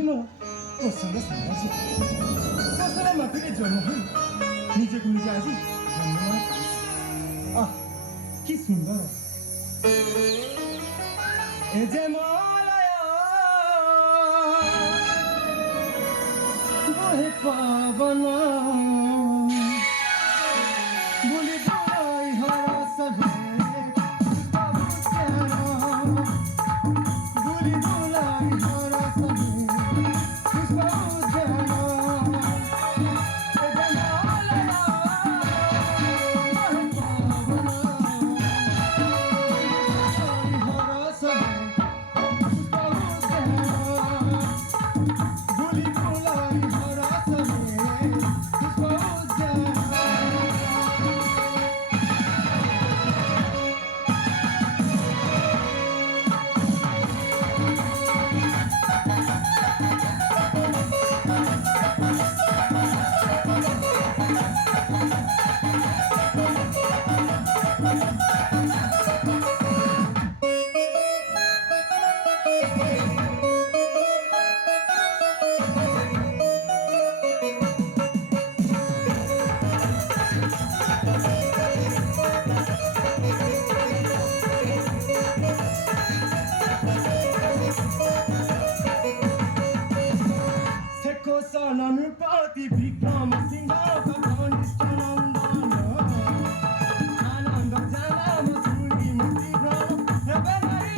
कठिन कोसँग सङ्घर्ष कोसँग मात्रै जन्म हो निजको निज आज जन्म कि सुन्दर ए जे मलाई बहे पावन बोली बोलाई हरस बोली बोलाई हरस अनुपाति विक्रम सिंह घनिष्ठ नन्दन आनन्द जानाम सुनि मुक्ति भ्रम हेबे नारी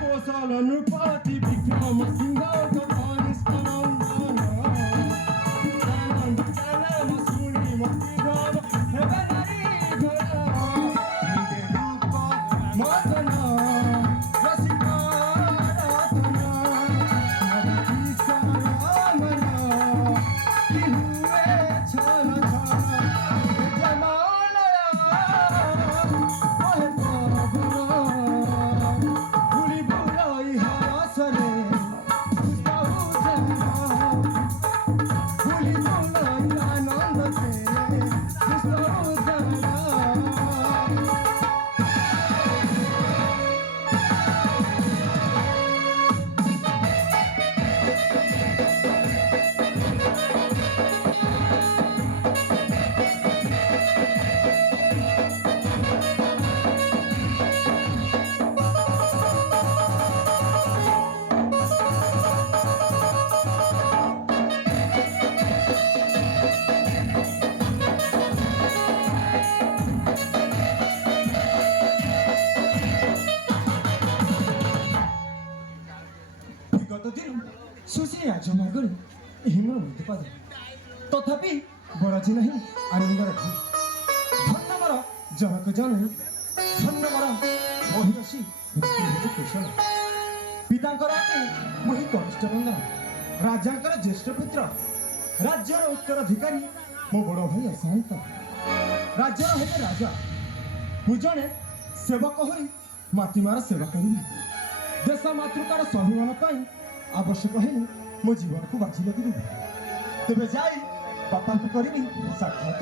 कौशल अनुपाति विक्रम सिंह घनिष्ठ नन्दन आनन्द जानाम सुनि मुक्ति भ्रम हेबे नारी सुशी जमा गरी हिमर मृत्यु पाद तथापि बराजी नहीं आनंद रखी धन्य मर जनक जन धन्य मर महिषी कुशल पितांकर मुहि कनिष्ठ बंधन राजांकर ज्येष्ठ पुत्र राज्यर उत्तराधिकारी मो बड़ भाई अशांत राज्यर हेले राजा मु जड़े सेवक हो माटीमार सेवा करी देश मातृकार स्वाभिमान आवश्यक है मो जीवन को बाजी लगी तेरे जाई बापा को करी साक्षात।